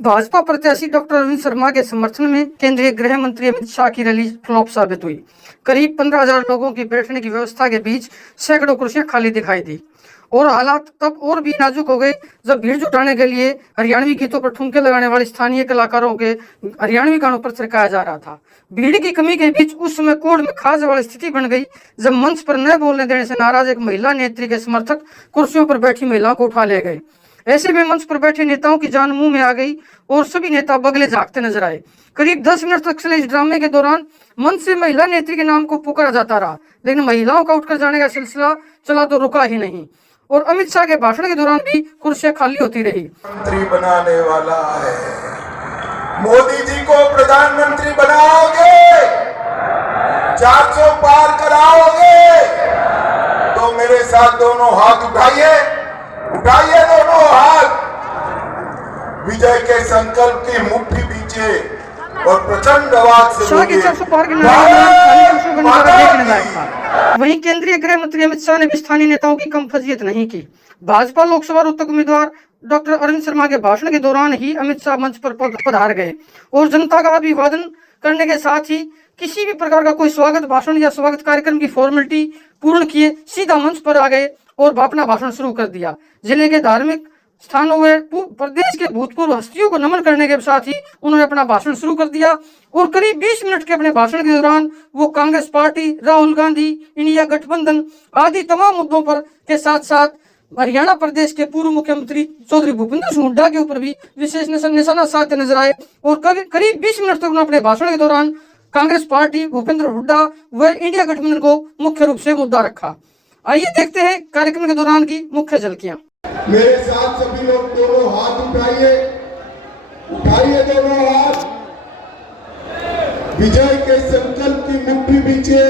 भाजपा प्रत्याशी डॉक्टर अरविंद शर्मा के समर्थन में केंद्रीय गृह मंत्री अमित शाह की रैली फ्लॉप साबित हुई। करीब 15,000 लोगों की बैठने की व्यवस्था के बीच सैकड़ों कुर्सियां खाली दिखाई दी और हालात तब और भी नाजुक हो गए जब भीड़ जुटाने के लिए हरियाणवी गीतों पर ठुमके लगाने वाले स्थानीय कलाकारों के हरियाणवी गानों पर छिड़काया जा रहा था। भीड़ की कमी के बीच उस समय कोर्ट में खास वाली स्थिति बन गई जब मंच पर न बोलने देने से नाराज एक महिला नेत्री के समर्थक कुर्सियों पर बैठी महिलाओं को उठा ले गए। ऐसे में मंच पर बैठे नेताओं की जान मुंह में आ गई और सभी नेता बगले झांकते नजर आए। करीब 10 मिनट तक चले इस ड्रामे के दौरान मंच से महिला नेत्री के नाम को पुकारा जाता रहा, लेकिन महिलाओं का उठकर जाने का सिलसिला चला तो रुका ही नहीं और अमित शाह के भाषण के दौरान भी कुर्सियां खाली होती रही। मंत्री बनाने वाला है, मोदी जी को प्रधानमंत्री बनाओगे, 400 पार कराओगे तो मेरे साथ दोनों हाथ उठाइए, उठाइए दोनों हाथ। विजय के संकल्प की मुट्ठी बीचे और प्रचंड आवाज से शाह के 400 पार के देखने लायक था। वहीं केंद्रीय गृह मंत्री अमित शाह ने भी स्थानीय नेताओं की कम फजीयत नहीं की। भाजपा लोकसभा रोहतक उम्मीदवार डॉक्टर अरविंद शर्मा के भाषण के दौरान ही अमित शाह मंच पर पधार गए और जनता का अभिवादन करने के साथ ही किसी भी प्रकार का कोई स्वागत भाषण या स्वागत कार्यक्रम की फॉर्मेलिटी पूर्ण किए सीधा मंच पर आ गए और अपना भाषण शुरू कर दिया। जिले के धार्मिक स्थानों में प्रदेश के भूतपूर्व हस्तियों को नमन करने के साथ ही उन्होंने अपना भाषण शुरू कर दिया और करीब 20 मिनट के अपने भाषण के दौरान वो कांग्रेस पार्टी, राहुल गांधी, इंडिया गठबंधन आदि तमाम मुद्दों पर के साथ साथ हरियाणा प्रदेश के पूर्व मुख्यमंत्री चौधरी भूपेंद्र सिंह हुड्डा के ऊपर भी विशेष निशाना साधते नजर आए और करीब 20 मिनट तक उन्होंने अपने भाषण के दौरान कांग्रेस पार्टी, भूपेंद्र हुड्डा व इंडिया गठबंधन को मुख्य रूप से मुद्दा रखा। आइए देखते हैं कार्यक्रम के दौरान की मुख्य झलकियां। मेरे साथ सभी लोग दोनों हाथ उठाइए, उठाइए दोनों हाथ। विजय के संकल्प की मुट्ठी बीचे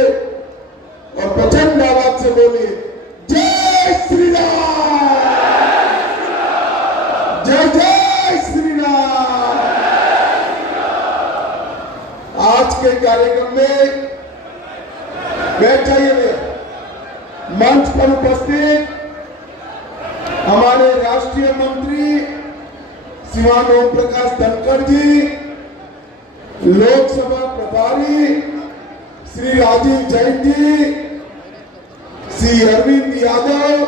और प्रचंड आवाज से बोलिए, जय श्री राम, जय जय श्री राम। आज के कार्यक्रम में बैठ जाइए। मंच पर उपस्थित हमारे राष्ट्रीय मंत्री श्रीमान ओम प्रकाश धनखड़ जी, लोकसभा प्रभारी श्री राजीव जैन जी, श्री अरविंद यादव,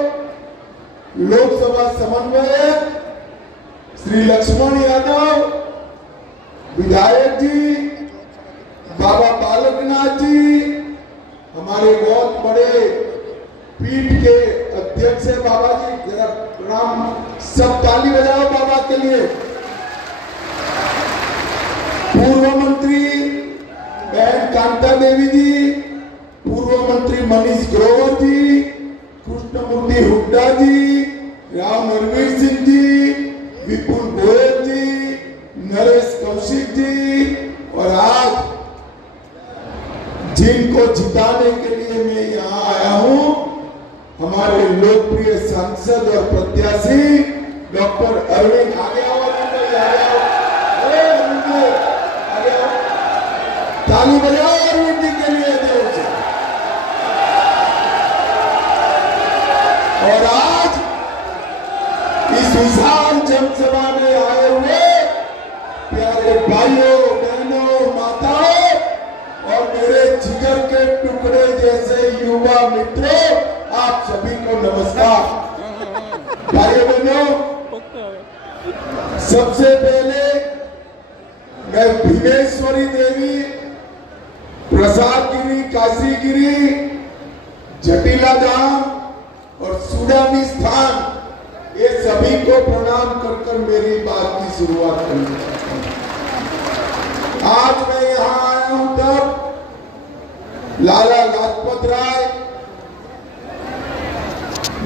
लोकसभा समन्वयक श्री लक्ष्मण यादव, विधायक जी बाबा बालकनाथ जी, हमारे बहुत बड़े पीठ के अध्यक्ष है बाबा जी, जरा प्रणाम, सब ताली बजाओ बाबा के लिए। पूर्व मंत्री बहन कांता देवी जी, पूर्व मंत्री मनीष ग्रोवर जी, कृष्णमूर्ति हुड्डा जी, राम नरवीर सिंह जी, विपुल गोयल जी, नरेश कौशिक जी और आज जिनको जिताने के लिए मैं यहाँ आया हूँ, हमारे लोकप्रिय सांसद और प्रत्याशी डॉक्टर अरविंद ताली बजाओ अरविंद जी के लिए जोर से। और आज इस विशाल जनसभा में आए हुए प्यारे भाइयों, बहनों, माताओं और मेरे जिगर के टुकड़े जैसे युवा मित्रों, आप सभी को नमस्कार। भाइयों बहनों, सबसे पहले मैं भीमेश्वरी देवी, प्रसाद गिरी, काशी गिरी, जटिला धाम और सुडानी स्थान, ये सभी को प्रणाम कर मेरी बात की शुरुआत करना चाहता हूं। आज मैं यहाँ आया हूं तब लाला लाजपत राय,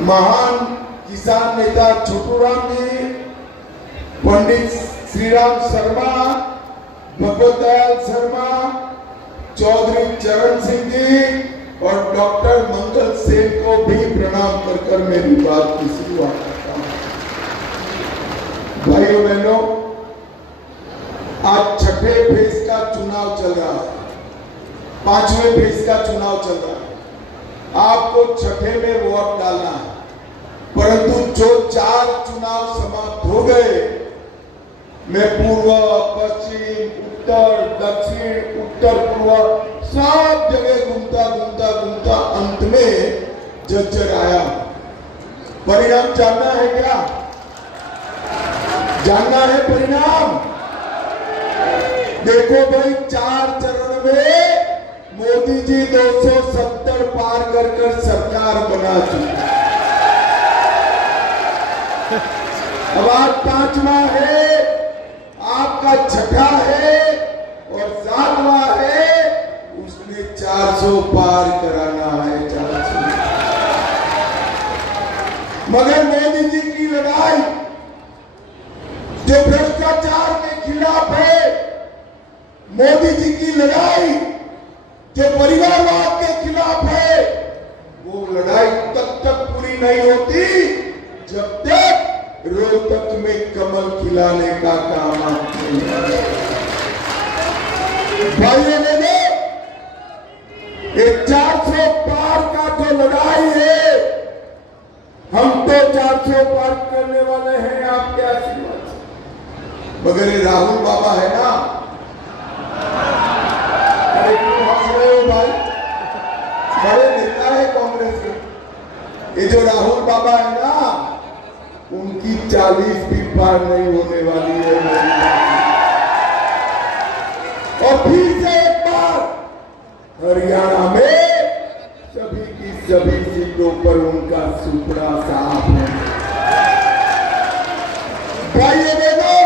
महान किसान नेता छोटूराम जी, पंडित श्रीराम शर्मा, भगवत दयाल शर्मा, चौधरी चरण सिंह जी और डॉक्टर मंगल सेन को भी प्रणाम कर मेरी बात की शुरुआत करता हूं। भाइयों बहनों, आज छठे फेज का चुनाव चल रहा है, 5वें फेज का चुनाव चल रहा है। आपको छठे में वोट डालना है, परंतु जो 4 चुनाव समाप्त हो गए मैं पूर्व पश्चिम उत्तर दक्षिण उत्तर पूर्व सब जगह घूमता घूमता घूमता अंत में जज्जर आया। परिणाम जानना है क्या? जानना है परिणाम? देखो भाई, 4 चरण में मोदी जी 270 पार कर सरकार बना चुके। अब आज 5वां है, आपका 6ठा है और 7वां है। उसने 400 पार कराना है, 400। मगर मोदी जी की लड़ाई जो भ्रष्टाचार के खिलाफ है, मोदी जी की लड़ाई जो परिवारवाद के खिलाफ है, वो लड़ाई तब तक पूरी नहीं होती जब तक रोहतक में कमल खिलाने का काम आप नहीं करें। भाइयों ने ये 400 पार का जो लड़ाई है, हम तो 400 पार करने वाले हैं आपके आशीर्वाद से। मगर ये राहुल बाबा है ना, अरे क्यों हंस रहे हो भाई? बड़े नेता है कांग्रेस के। ये जो राहुल बाबा है ना, उनकी 40 भी पार नहीं होने वाली है। और फिर से एक बार हरियाणा में सभी की सभी सीटों पर उनका सुपड़ा साफ है। भाइयों बहनों,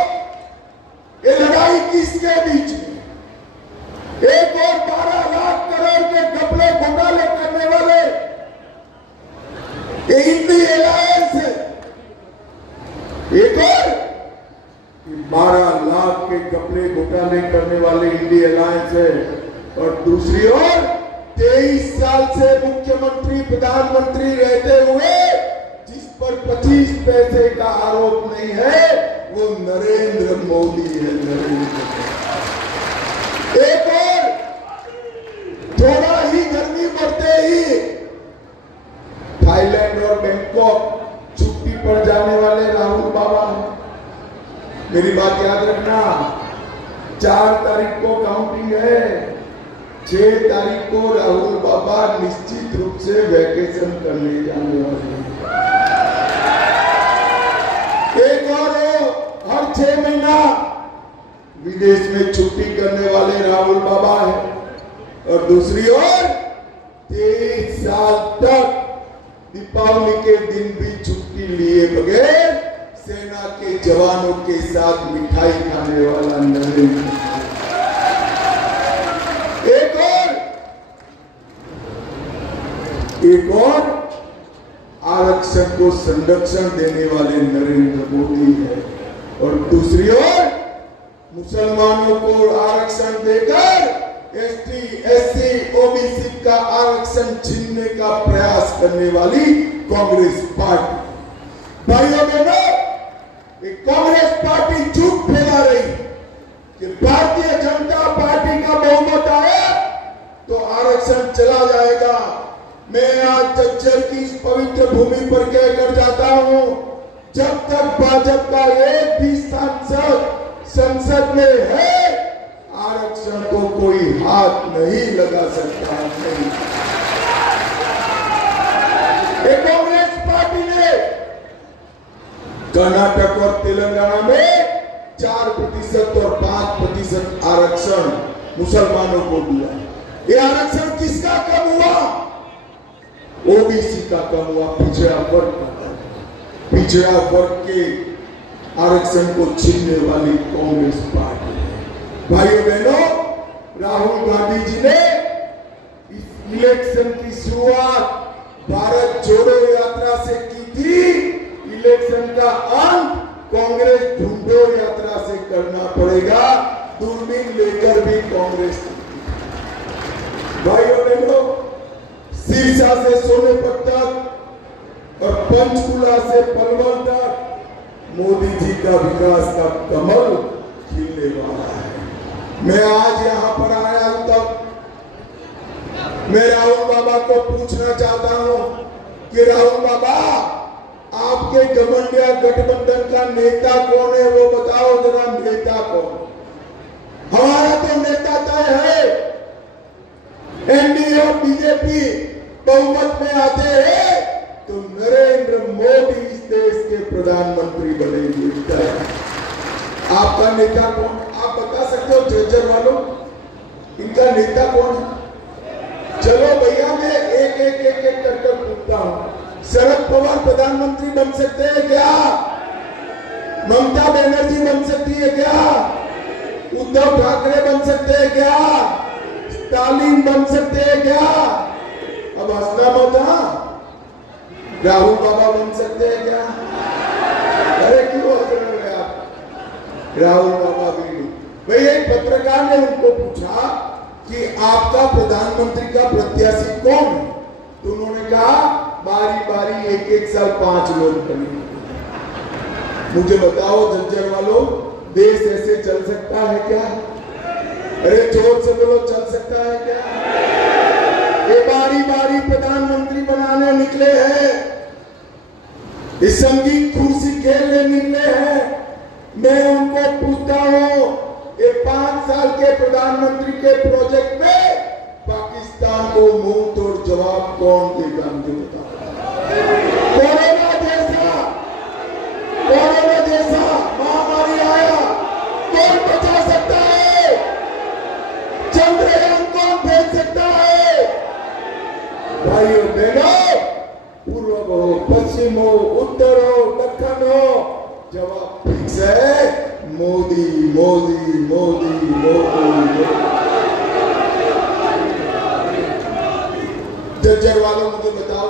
ये लड़ाई किसके बीच में? एक और 12 लाख करोड़ के घपले घोटाले करने वाले ये इंडी अलायंस है। एक और 12 लाख के घपले घोटाले करने वाले इंडी अलायंस है, और दूसरी ओर 23 साल से मुख्यमंत्री प्रधानमंत्री रहते हुए जिस पर 25 पैसे का आरोप नहीं है, वो नरेंद्र मोदी है। नरेंद्र मोदी। एक और थोड़ा ही गर्मी बढ़ते ही थाईलैंड और बैंकॉक छुट्टी पर जाने वाले राहुल बाबा हैं। मेरी बात याद रखना, 4 तारीख को काउंटिंग है, 6 तारीख को राहुल बाबा निश्चित रूप से वैकेशन करने जाने वाले हैं। एक और हर 6 महीना विदेश में छुट्टी करने वाले राहुल बाबा हैं, और दूसरी ओर 23 साल तक दीपावली के दिन भी छुट्टी लिए बगैर सेना के जवानों के साथ मिठाई खाने वाला नरेंद्र मोदी। एक और आरक्षण को संरक्षण देने वाले नरेंद्र मोदी है, और दूसरी ओर मुसलमानों को आरक्षण देकर एसटी, एससी, ओबीसी का आरक्षण छीनने का प्रयास करने वाली कांग्रेस पार्टी। भाइयों बहनों, कांग्रेस पार्टी झूठ फैला रही कि भारतीय जनता पार्टी का बहुमत आया तो आरक्षण चला जाएगा। मैं आज जज्जर की इस पवित्र भूमि पर कहकर जाता हूं, जब तक भाजपा का एक भी सांसद संसद में है, आरक्षण को कोई हाथ नहीं लगा सकता। नहीं, कांग्रेस पार्टी ने कर्नाटक और तेलंगाना में 4% और 5% आरक्षण मुसलमानों को दिया। ये आरक्षण किसका कम हुआ? ओबीसी का कम हुआ, पिछड़ा वर्ग का। पिछड़ा वर्ग के आरक्षण को छीनने वाली कांग्रेस पार्टी। भाइयों बहनों, राहुल गांधी जी ने इस इलेक्शन की शुरुआत भारत जोड़ो यात्रा से की थी। इलेक्शन का अंत कांग्रेस ढूंढो यात्रा से करना पड़ेगा। दूरबीन लेकर भी कांग्रेस। भाइयों बहनों, सिरसा से सोनीपत तक और पंचकुला से पलवल तक मोदी जी का विकास का कमल खिलने वाला है। मैं आज यहाँ पर आया हूं, तब मैं राहुल बाबा को पूछना चाहता हूं कि राहुल बाबा, आपके घमंडिया गठबंधन का नेता कौन है वो बताओ जरा, नेता कौन? हमारा तो नेता तय है। एनडीए और बीजेपी बहुमत में आते हैं तो नरेंद्र मोदी इस देश के प्रधानमंत्री बनेंगे। आपका नेता कौन है? आप बता सकते हो झज्जर वालों, इनका नेता कौन है? चलो भैया, मैं एक कर पूछता हूं। शरद पवार प्रधानमंत्री बन सकते हैं क्या? ममता बनर्जी बन सकती है क्या? उद्धव ठाकरे बन सकते हैं क्या? स्टालिन बन सकते हैं क्या? अब हंसना मत। राहुल बाबा बन सकते हैं क्या? अरे क्यों हंस रहे हो आप? राहुल बाबा भी नहीं। भाई एक पत्रकार ने उनको पूछा कि आपका प्रधानमंत्री का प्रत्याशी कौन है, तो उन्होंने कहा बारी बारी एक साल 5 लोग बनेंगे। मुझे बताओ झज्जर वालों, देश ऐसे चल सकता है क्या? अरे जोर से बोलो, चल सकता है क्या? ये बारी बारी प्रधानमंत्री बनाने निकले हैं, इस संगीत कुर्सी खेलने निकले हैं। मैं उनको पूछता हूं, ये 5 साल के प्रधानमंत्री के प्रोजेक्ट में पाकिस्तान को मुंह तोड़ जवाब कौन देगा? मुझे बताओ। कोरोना जैसा महामारी आया, कौन बचा सकता है? चंद्रयान कौन भेज सकता है? भाइयों बहनों, पूर्व हो, पश्चिम हो, उत्तर हो, दक्षिण हो, जवाब फिक्स है, मोदी मोदी मोदी मोदी। झज्जर वालों मुझे बताओ,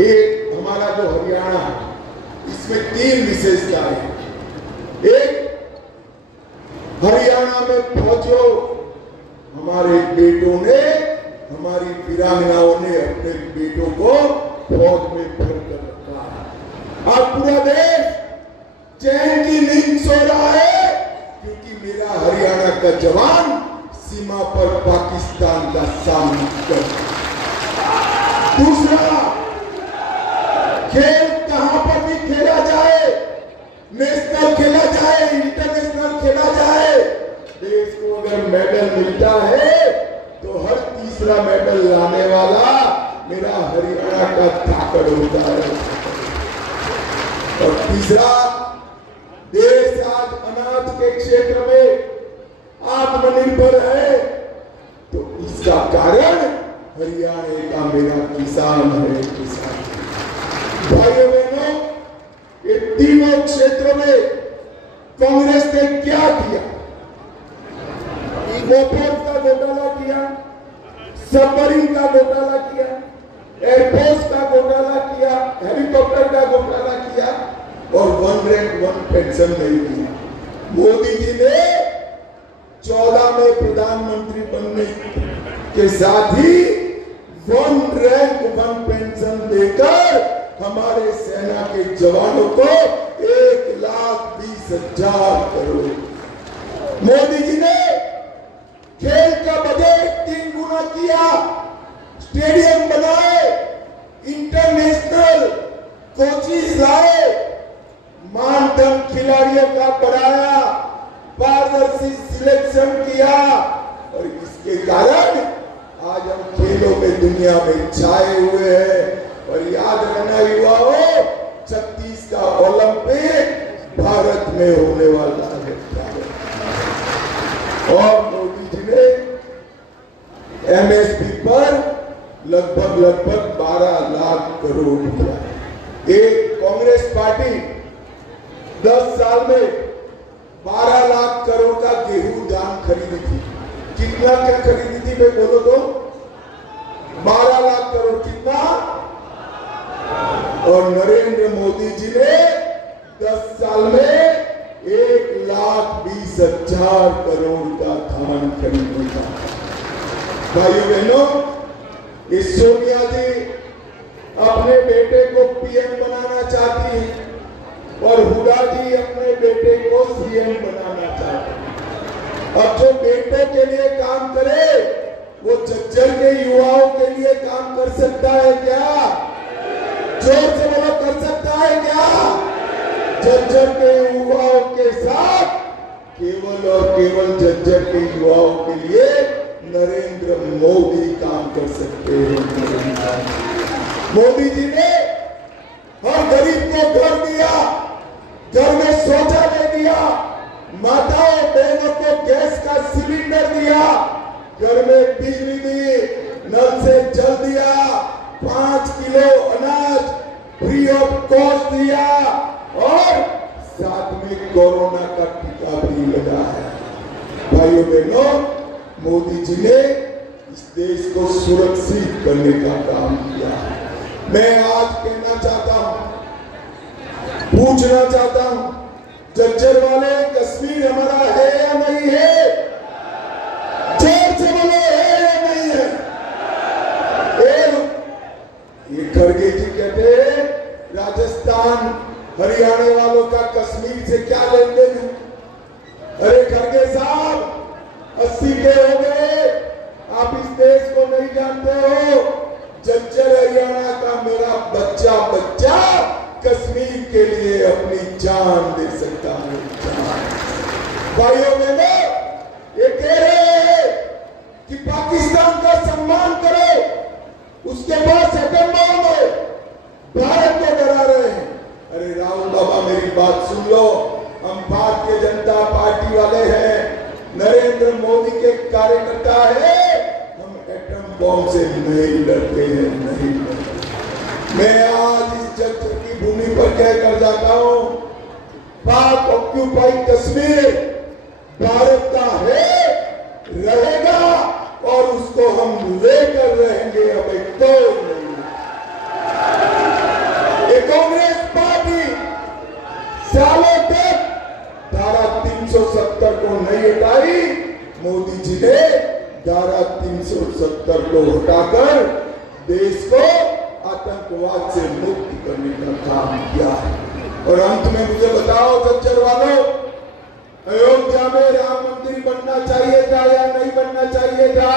एक हमारा जो हरियाणा, इसमें 3 विशेषताएं हैं। एक, हरियाणा में फौजियों, हमारे बेटों ने, हमारी वीरांगनाओं ने अपने बेटों को फौज में भर कर रखा है। आज पूरा देश चैन की नींद सो रहा है क्योंकि मेरा हरियाणा का जवान सीमा पर पाकिस्तान का सामना कर। दूसरा, खेल कहां पर भी खेला जाए, नेशनल खेला जाए, इंटरनेशनल खेला जाए, देश को अगर मेडल मिलता है तो हर तीसरा मेडल लाने वाला मेरा हरियाणा का ताकत होता है। और तीसरा, देश आज अनाज के क्षेत्र में आत्मनिर्भर है तो इसका कारण हरियाणा का मेरा किसान है। किसान भाइयों बहनों, ये तीनों क्षेत्रों में कांग्रेस ने क्या किया? एयरपोर्ट का घोटाला किया, सबमरीन का घोटाला किया, एयरफोर्स का घोटाला किया, हेलीकॉप्टर का घोटाला किया और 1 रैंक 1 पेंशन नहीं दिया। मोदी जी ने 14 में प्रधानमंत्री बनने के साथ ही 1 रैंक 1 पेंशन देकर हमारे सेना के जवानों को 1,20,000 करोड़। मोदी जी ने खेल का बजट 3 गुना किया, स्टेडियम बनाए, इंटरनेशनल कोचिज लाए, मानधन खिलाड़ियों का बढ़ाया, पारदर्शी सिलेक्शन किया और इसके कारण आज हम खेलों में दुनिया में छाए हुए हैं। और याद रखना युवाओं, 36 का ओलंपिक भारत में होने वाला है। और मोदी जी ने एमएसपी पर लगभग 12 लाख करोड़ रुपया, एक कांग्रेस पार्टी 10 साल में 12 लाख करोड़ का गेहूं धान खरीदी थी। कितना क्या खरीदी थी मैं बोलो तो? 12 लाख करोड़। कितना? और नरेंद्र मोदी जी ने 10 साल में 1,20,000 करोड़ का धान खरीदा। भाइयों बहनों, इस सोनिया जी अपने बेटे को पीएम बनाना चाहती है और हुडा जी अपने बेटे को सीएम बनाना चाहते हैं। अब जो बेटे के लिए काम करे वो झज्जर के युवाओं के लिए काम कर सकता है क्या? केवल और केवल झज्जर के युवाओं के लिए नरेंद्र मोदी काम कर सकते हैं। मोदी जी ने हर गरीब को घर दिया, घर में शौचालय दिया, माताओं बहनों को गैस का सिलेंडर दिया, घर में बिजली दी, नल से जल दिया, 5 किलो अनाज फ्री ऑफ कॉस्ट दिया और साथ में कोरोना का टीका भी लगा है। भाइयों बहनों, मोदी जी ने इस देश को सुरक्षित करने का काम किया है। मैं आज कहना चाहता हूं, पूछना चाहता हूं, झज्जर वाले, कश्मीर हमारा है या नहीं है? जोर से बोलो, है या नहीं है? ये खड़गे जी कहते हैं राजस्थान हरियाणा वालों का कश्मीर से क्या लेन देन है? अरे खड़गे साहब, 80 के हो गए, आप इस देश को नहीं जानते हो। झज्जर हरियाणा का मेरा बच्चा कश्मीर के लिए अपनी जान दे सकता है। भाइयों बहनों, ये कह रहे हैं कि पाकिस्तान का सम्मान करो, उसके पास एटम बम है, भारत को डरा रहे हैं। अरे राहुल बाबा, मेरी बात सुन लो, हम भारतीय जनता पार्टी वाले हैं, नरेंद्र मोदी के कार्यकर्ता है, हम एटम बम से नहीं लड़ते हैं, नहीं लड़ते। मैं आज इस झज्जर की भूमि पर कहकर जाता हूं, पाक ऑक्यूपाइड कश्मीर भारत का है, रहेगा और उसको हम लेकर रहेंगे, हमें कोई नहीं। ये कांग्रेस पार्टी सालों तक धारा 370 को नहीं हटाई, मोदी जी ने धारा 370 को हटाकर देश को आतंकवाद से मुक्त करने का काम किया है। और अंत में मुझे बताओ झज्जर वालों, अयोध्या में राम मंदिर बनना चाहिए था या नहीं बनना चाहिए था?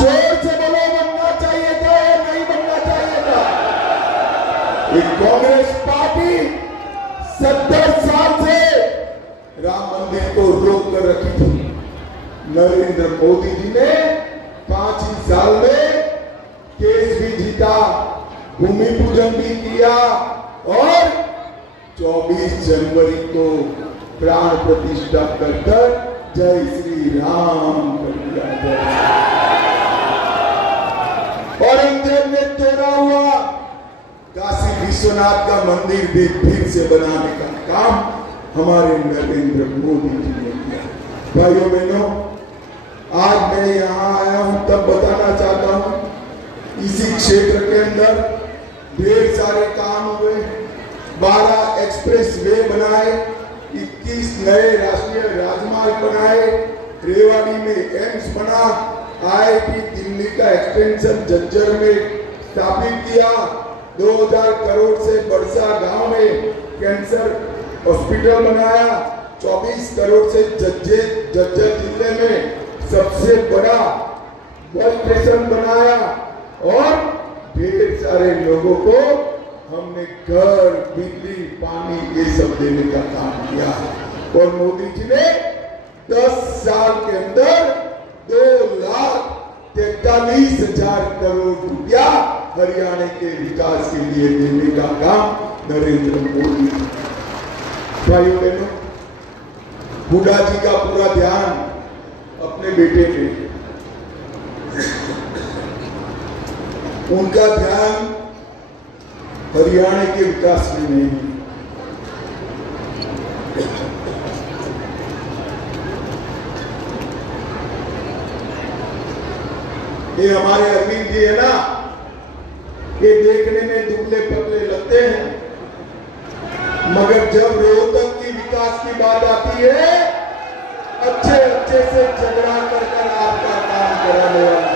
जोर से बोलो, बनना चाहिए था या नहीं बनना चाहिए था? ये कांग्रेस पार्टी 70 साल से राम मंदिर को रोक कर रखी थी। नरेंद्र मोदी जी ने 5 ही साल में केस भी जीता, भूमि पूजन भी किया और 24 जनवरी को प्राण प्रतिष्ठा कर जय श्री राम कर दिया। औरंगजेब ने तोड़ा हुआ काशी विश्वनाथ का मंदिर भी फिर से बनाने का काम हमारे नरेंद्र मोदी जी ने किया। भाइयों बहनों, आज मैं यहाँ आया हूँ तब बताना चाहता हूँ, इसी क्षेत्र के अंदर ढेर सारे काम हुए, 12 एक्सप्रेस वे बनाए, 21 नए राष्ट्रीय राजमार्ग बनाए, रेवाड़ी में एम्स बना, IIT दिल्ली का एक्सटेंशन झज्जर में स्थापित किया, 2000 करोड़ से बरसा गांव में कैंसर हॉस्पिटल बनाया, 24 करोड़ से झज्जर जिले में सबसे बड़ा बस स्टेशन बनाया और ढेर सारे लोगों को हमने घर, बिजली, पानी ये सब देने का काम किया। और मोदी जी ने 10 साल के अंदर 2,43,000 करोड़ रुपया हरियाणा के विकास के लिए देने का काम नरेंद्र मोदी। भाइयों बहनों, हुड्डा जी का पूरा ध्यान अपने बेटे पे, उनका ध्यान हरियाणा के विकास में नहीं। ये हमारे अरविंद जी है ना, ये देखने में दुबले पतले लगते हैं, मगर जब रोहतक की विकास की बात आती है, अच्छे से झगड़ा कर आपका काम कराने वाला।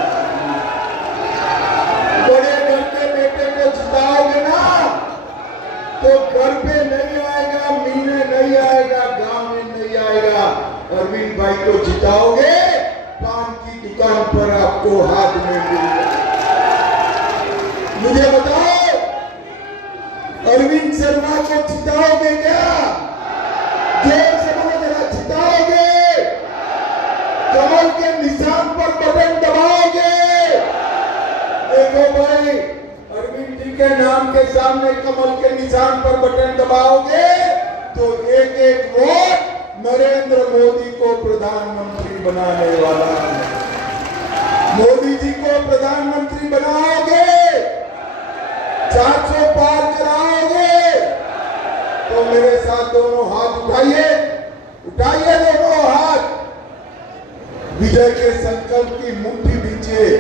बड़े घर के बेटे को जिताओगे ना तो घर पे नहीं आएगा, मिलने नहीं आएगा, गांव में नहीं आएगा। अरविंद भाई को जिताओगे, पान की दुकान पर आपको हाथ में मिलेगा। मुझे बताओ, अरविंद शर्मा को जिताओगे क्या? जोर से के नाम के सामने कमल के निशान पर बटन दबाओगे तो एक एक वोट नरेंद्र मोदी को प्रधानमंत्री बनाने वाला है। मोदी जी को प्रधानमंत्री बनाओगे, 400 पार कराओगे तो मेरे साथ दोनों हाथ उठाइए, उठाइए दोनों हाथ, विजय के संकल्प की मुट्ठी बींचे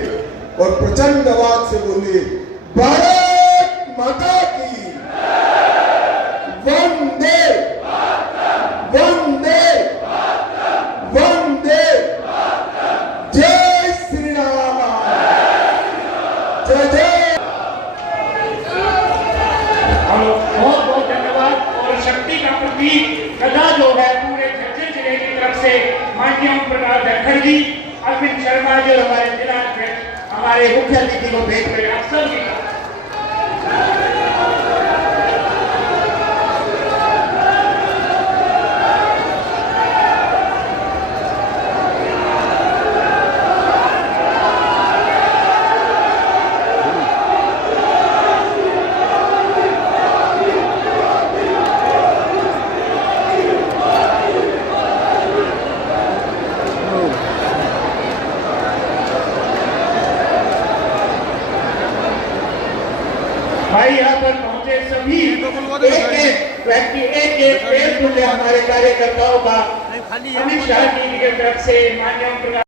और प्रचंड आवाज से बोले भारत माता की वंदे वंदे वंदे, जय श्री राम, जय जय। बहुत बहुत धन्यवाद। और शक्ति का प्रतीक गदा जो है पूरे झज्जर जिले की तरफ से माननीय ओम प्रकाश धनखड़ जी, अरविंद शर्मा जी हमारे जिलाध्यक्ष हमारे मुख्य अतिथि को भेंट करें। आप सब भाई यहाँ पर पहुंचे सभी एक व्यक्ति एक पेड़ तुल्य हमारे कार्यकर्ताओं का अमित शाह जी की तरफ से माननीय